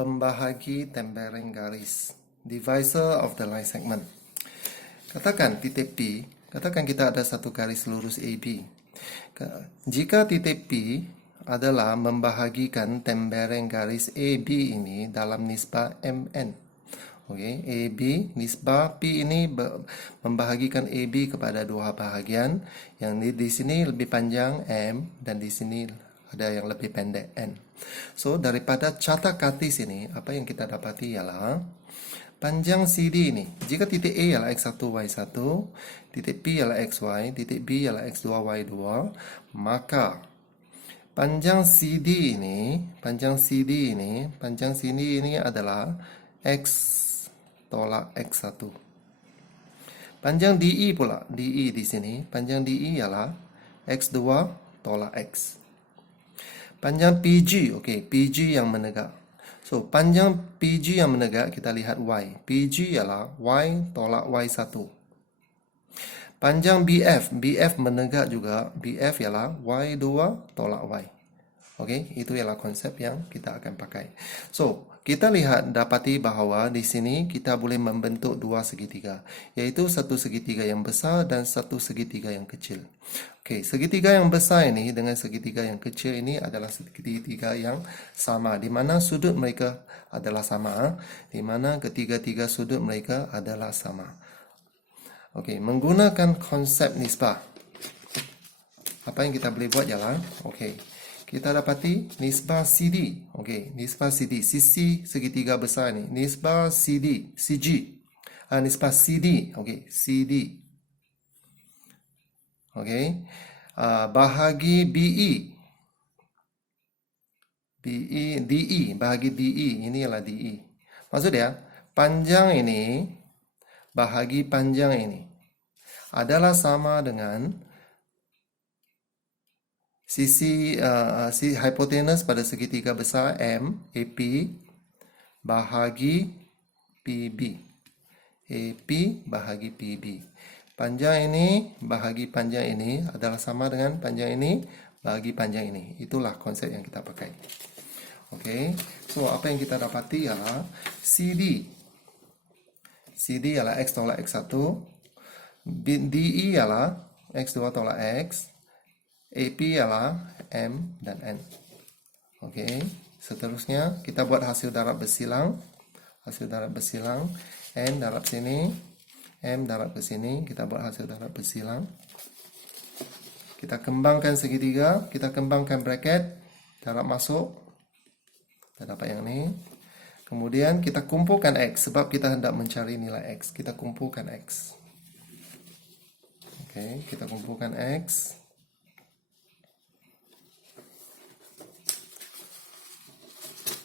pembahagi tembereng garis, divisor of the line segment. Katakan titik P, katakan kita ada satu garis lurus AB. Jika titik P adalah membahagikan tembereng garis AB ini dalam nisbah MN. Okey, AB nisbah P ini membahagikan AB kepada dua bahagian, yang di sini lebih panjang M dan di sini ada yang lebih pendek N. So daripada carta kartis ini, apa yang kita dapati ialah panjang CD ini, jika titik A ialah X1, Y1, titik P ialah XY, titik B ialah X2, Y2, maka panjang CD ini adalah X tolak X1. Panjang DE pula, DE di sini, panjang DE ialah X2 tolak X. Panjang PG, okey, PG yang menegak. So, panjang PG yang menegak, kita lihat Y. PG ialah Y tolak Y1. Panjang BF, BF menegak juga, BF ialah Y2 tolak Y. Okey, itu ialah konsep yang kita akan pakai. So, kita lihat dapati bahawa di sini kita boleh membentuk dua segitiga, iaitu satu segitiga yang besar dan satu segitiga yang kecil. Okey, segitiga yang besar ini dengan segitiga yang kecil ini adalah segitiga yang sama, di mana sudut mereka adalah sama, di mana ketiga-tiga sudut mereka adalah sama. Okey, menggunakan konsep nisbah, apa yang kita boleh buat ialah, okey, kita dapati nisbah CD. Okey, nisbah CD, sisi segitiga besar ni. Nisbah CD, CG. Nisbah CD. Okey, CD. Okey. Bahagi BE. DE, bahagi DE. Ini ialah DE. Maksud dia, panjang ini bahagi panjang ini adalah sama dengan sisi hipotenus pada segitiga besar M, AP, bahagi PB. AP bahagi PB. Panjang ini bahagi panjang ini adalah sama dengan panjang ini bahagi panjang ini. Itulah konsep yang kita pakai. Okey. So, apa yang kita dapati ialah CD. CD ialah X tolak X1. DE ialah X2 tolak X. AP ialah M dan N. Okey, seterusnya kita buat hasil darab bersilang. Hasil darab bersilang, N darab sini, M darab ke sini, kita buat hasil darab bersilang. Kita kembangkan segitiga, kita kembangkan bracket, darab masuk. Kita dapat yang ni. Kemudian kita kumpulkan X, sebab kita hendak mencari nilai X. Kita kumpulkan X. Okey, kita kumpulkan X.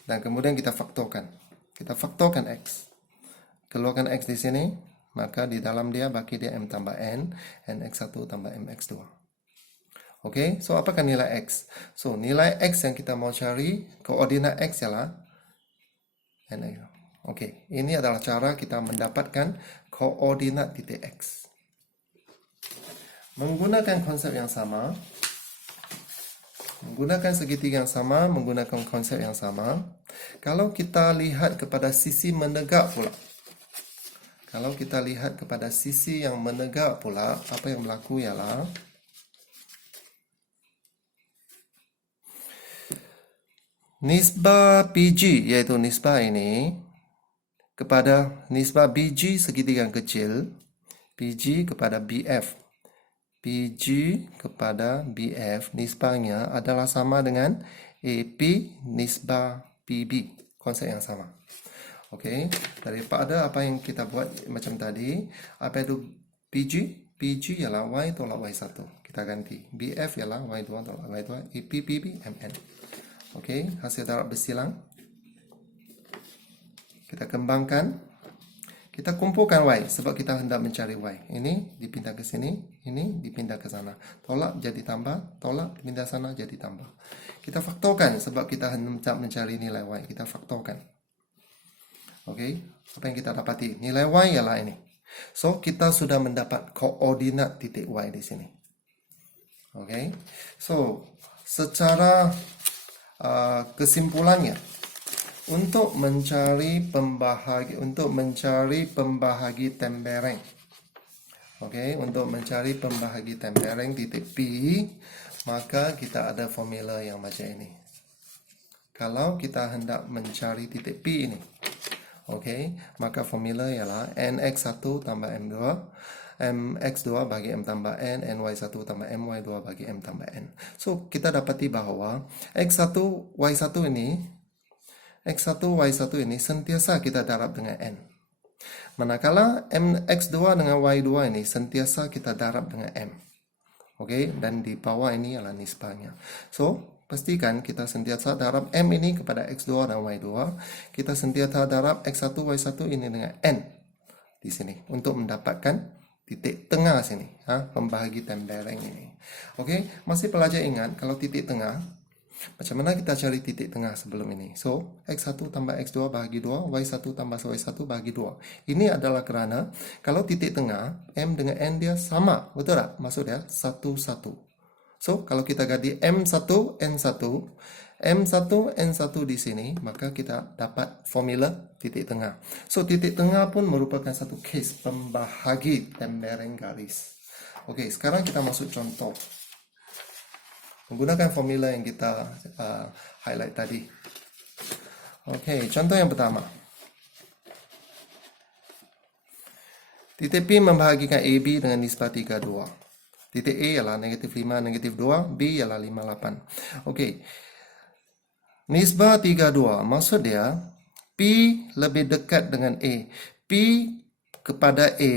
Dan kemudian kita faktorkan. Kita faktorkan X. Keluarkan X di sini, maka di dalam dia bagi dia M tambah N, NX1 tambah MX2. Okey, so apakah nilai X? So, nilai X yang kita mau cari, koordinat X ialah NX. Okey, ini adalah cara kita mendapatkan koordinat titik X. Menggunakan konsep yang sama, menggunakan segitiga yang sama, menggunakan konsep yang sama. Kalau kita lihat kepada sisi menegak pula. Kalau kita lihat kepada sisi yang menegak pula, apa yang berlaku ialah nisbah PG, iaitu nisbah ini, kepada nisbah BG segitiga yang kecil, PG kepada BF. PG kepada BF, nisbahnya adalah sama dengan AP nisbah PB. Konsep yang sama. Okey, daripada apa yang kita buat macam tadi, apa itu PG? PG ialah Y tolak Y1. Kita ganti. BF ialah Y2 tolak Y2. AP, PB, MN. Okey, hasil darab bersilang. Kita kembangkan. Kita kumpulkan Y sebab kita hendak mencari Y. Ini dipindah ke sini, ini dipindah ke sana. Tolak jadi tambah, tolak pindah sana jadi tambah. Kita faktorkan sebab kita hendak mencari nilai Y. Kita faktorkan. Okey, apa yang kita dapati? Nilai Y ialah ini. So, kita sudah mendapat koordinat titik Y di sini. Okey, so secara kesimpulannya, Untuk mencari pembahagi tembereng. Oke, untuk mencari pembahagi tembereng titik P, maka kita ada formula yang macam ini. Kalau kita hendak mencari titik P ini, oke, maka formula ialah nx1 tambah m2, mx2 bagi m tambah n, ny1 tambah my2 bagi m tambah n. So, kita dapati bahawa x1, y1 ini sentiasa kita darab dengan n. Manakala mx2 dengan y2 ini sentiasa kita darab dengan m. Oke, dan di bawah ini adalah nisbahnya. So, pastikan kita sentiasa darab M ini kepada X2 dan Y2. Kita sentiasa darab X1, Y1 ini dengan N di sini untuk mendapatkan titik tengah sini. Pembahagi tembereng ini. Oke, masih pelajar ingat kalau titik tengah, macam mana kita cari titik tengah sebelum ini? So, X1 tambah X2 bahagi 2, Y1 tambah Y1 bahagi 2. Ini adalah kerana kalau titik tengah, M dengan N dia sama. Betul tak? Maksud dia 1, 1. So, kalau kita ganti M1, N1, M1, N1 di sini, maka kita dapat formula titik tengah. So, titik tengah pun merupakan satu case pembahagi tembereng garis. Okey, sekarang kita masuk contoh. Menggunakan formula yang kita highlight tadi. Okey, contoh yang pertama. Titik P membahagikan AB dengan nisbah 3,2. Titik A ialah negatif 5, negatif 2. B ialah 5, 8. Okey. Nisbah 3,2. Maksud dia, P lebih dekat dengan A. P kepada A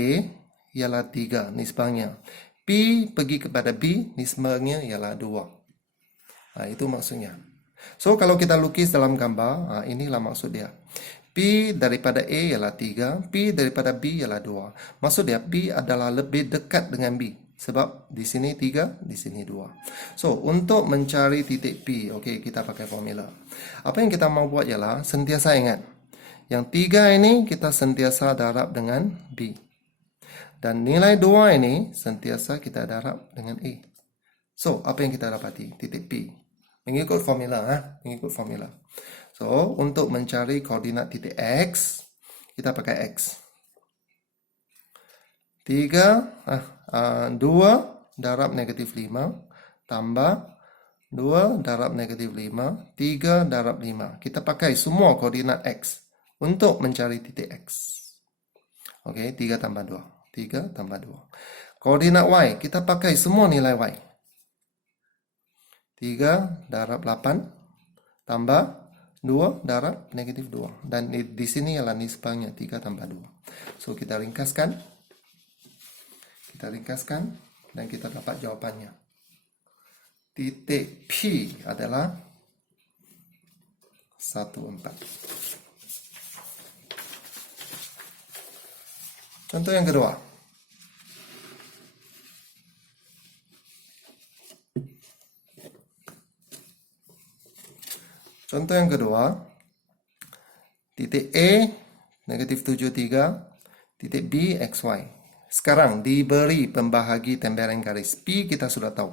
ialah 3 nisbahnya. P pergi kepada B, nisbahnya ialah 2. Itu maksudnya. So, kalau kita lukis dalam gambar, inilah maksud dia. P daripada A ialah 3, P daripada B ialah 2. Maksud dia, P adalah lebih dekat dengan B. Sebab di sini 3, di sini 2. So, untuk mencari titik P, okey, kita pakai formula. Apa yang kita mau buat ialah, sentiasa ingat. Yang 3 ini kita sentiasa darab dengan B. Dan nilai 2 ini sentiasa kita darab dengan A. So, apa yang kita dapati? Titik P. Mengikut formula. Mengikut formula. So, untuk mencari koordinat titik X, kita pakai X. 2 darab negatif 5 tambah 2 darab negatif 5, 3 darab 5. Kita pakai semua koordinat X untuk mencari titik X. Okey, 3 tambah 2. 3 tambah 2. Koordinat Y, kita pakai semua nilai Y. 3 darab 8 tambah 2 darab negatif 2. Dan di sini ialah nisbahnya 3 tambah 2. So, kita ringkaskan. Dan kita dapat jawapannya. Titik P adalah 1, 4. Contoh yang kedua. Contoh yang kedua. Titik A negatif 73. Titik B XY. Sekarang diberi pembahagi tembereng garis. P kita sudah tahu.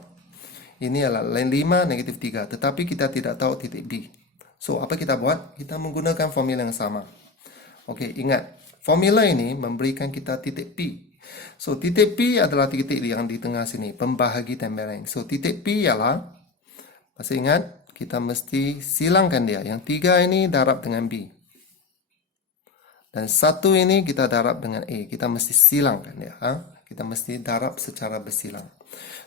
Ini adalah 5, negatif 3. Tetapi kita tidak tahu titik B. So, apa kita buat? Kita menggunakan formula yang sama. Okey, ingat. Formula ini memberikan kita titik P. So, titik P adalah titik yang di tengah sini. Pembahagi tembereng. So, titik P ialah, masih ingat, kita mesti silangkan dia. Yang 3 ini darab dengan B. Dan 1 ini kita darab dengan A. Kita mesti silangkan dia. Kita mesti darab secara bersilang.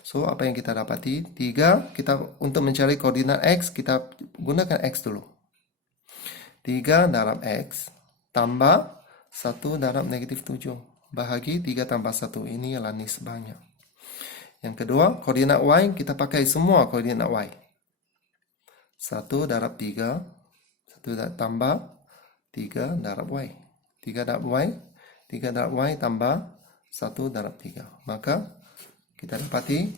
So, apa yang kita dapati? 3, kita untuk mencari koordinat X, kita gunakan X dulu. 3 darab X tambah 1 darab negatif 7. Bahagi 3 tambah 1. Ini adalah nisbahnya. Yang kedua, koordinat Y, kita pakai semua koordinat Y. 1 darab 3. 1 tambah 3 darab Y. 3 darab Y tambah 1 darab 3. Maka kita dapati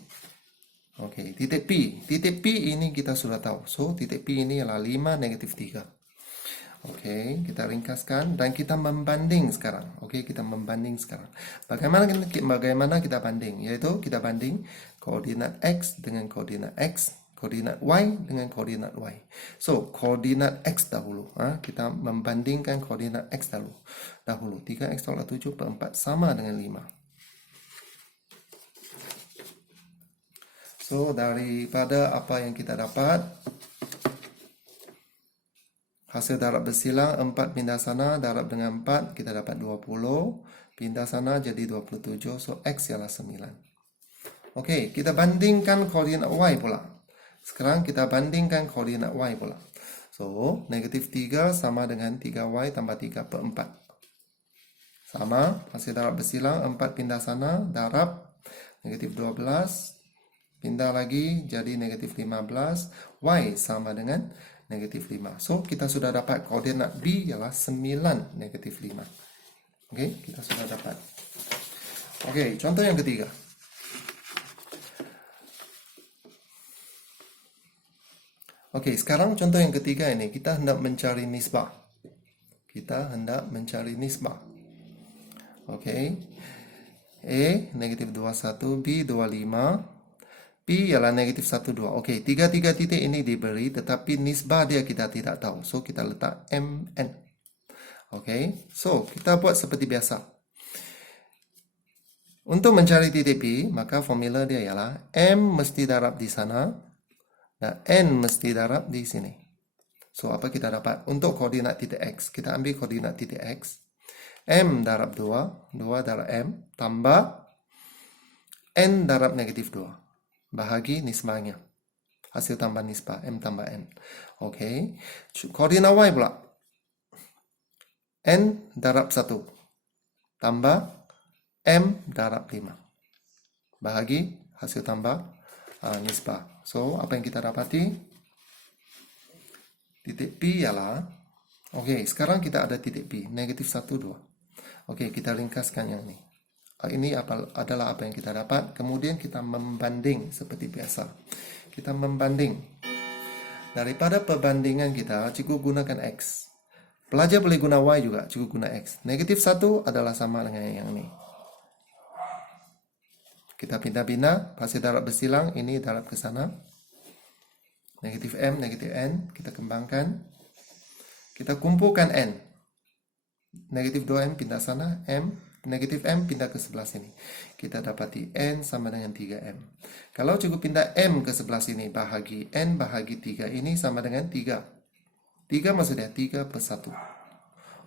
okey, titik P. Titik P ini kita sudah tahu. So, titik P ini adalah 5, negatif 3. Okey, kita ringkaskan dan kita membanding sekarang. Okey, kita membanding sekarang. Bagaimana kita banding? Yaitu kita banding koordinat X dengan koordinat X, Koordinat Y dengan koordinat Y. So, koordinat X dahulu. Kita membandingkan koordinat X dahulu. 3X tolak 7 per 4 sama dengan 5. So, daripada apa yang kita dapat, hasil darab bersilang 4 pindah sana, darab dengan 4, kita dapat 20. Pindah sana jadi 27. So, X ialah 9. Okey, kita bandingkan koordinat Y pula. Sekarang kita bandingkan koordinat Y pula. So, negatif 3 sama dengan 3Y tambah 3 per 4. Sama, hasil darab bersilang, 4 pindah sana, darab, negatif 12. Pindah lagi, jadi negatif 15. Y sama dengan negatif 5. So, kita sudah dapat koordinat B ialah 9, negatif 5. Okey, kita sudah dapat. Okey, contoh yang ketiga. Okey, sekarang contoh yang ketiga ini, kita hendak mencari nisbah. Okey. A, negatif 21, B, 25. P ialah negatif 12. Okey, tiga-tiga titik ini diberi, tetapi nisbah dia kita tidak tahu. So, kita letak MN. Okey, so kita buat seperti biasa. Untuk mencari titik P, maka formula dia ialah M mesti darab di sana, dan N mesti darab di sini. So, apa kita dapat? Untuk koordinat titik X, kita ambil koordinat titik X. M darab 2, 2 darab M, tambah N darab negatif 2. Bahagi nisbahnya. Hasil tambah nisbah, M tambah N. Okey. Koordinat Y pula. N darab 1. Tambah M darab 5. Bahagi hasil tambah nisbah. So, apa yang kita dapati? Titik P ialah, okey, sekarang kita ada titik P, negatif 1, 2. Okey, kita ringkaskan yang ini. Ini adalah apa yang kita dapat. Kemudian kita membanding seperti biasa. Kita membanding. Daripada perbandingan kita, cikgu gunakan X. Pelajar boleh guna Y juga, cikgu guna X. Negatif 1 adalah sama dengan yang ini. Kita pindah-pindah, hasil darab bersilang, ini darab ke sana. Negatif M, negatif N, kita kembangkan. Kita kumpulkan N. Negatif 2M pindah sana, M. Negatif M pindah ke sebelah sini. Kita dapati N sama dengan 3M. Kalau cikgu pindah M ke sebelah sini, bahagi N bahagi 3, ini sama dengan 3. 3 maksudnya 3 per 1.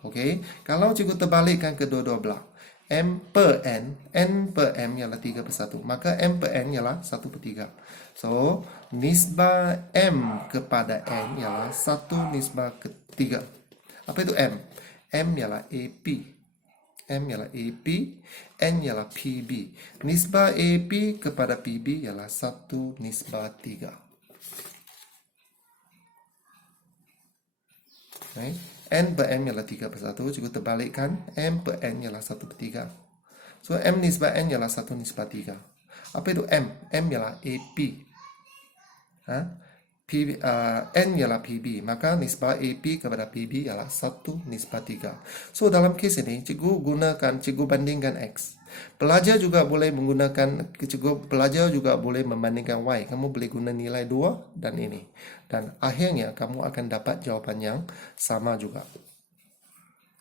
Okey, kalau cikgu terbalikkan kedua-dua belah, M per N per M ialah 3 per 1. Maka M per N ialah 1 per 3. So, nisbah M kepada N ialah 1 nisbah ke 3. Apa itu M? M ialah AP. M ialah AP. N ialah PB. Nisbah AP kepada PB ialah 1 nisbah 3. Okay. N per M ialah 3 per 1. Cikgu terbalikkan. M per N ialah 1 per 3. So, M nisbah N ialah 1 nisbah 3. Apa itu M? M ialah AP. N ialah PB. Maka nisbah AP kepada PB ialah 1 nisbah 3. So, dalam kes ini, cikgu bandingkan X. Pelajar juga boleh pelajar juga boleh membandingkan Y. Kamu boleh guna nilai 2 dan ini. Dan akhirnya, kamu akan dapat jawapan yang sama juga.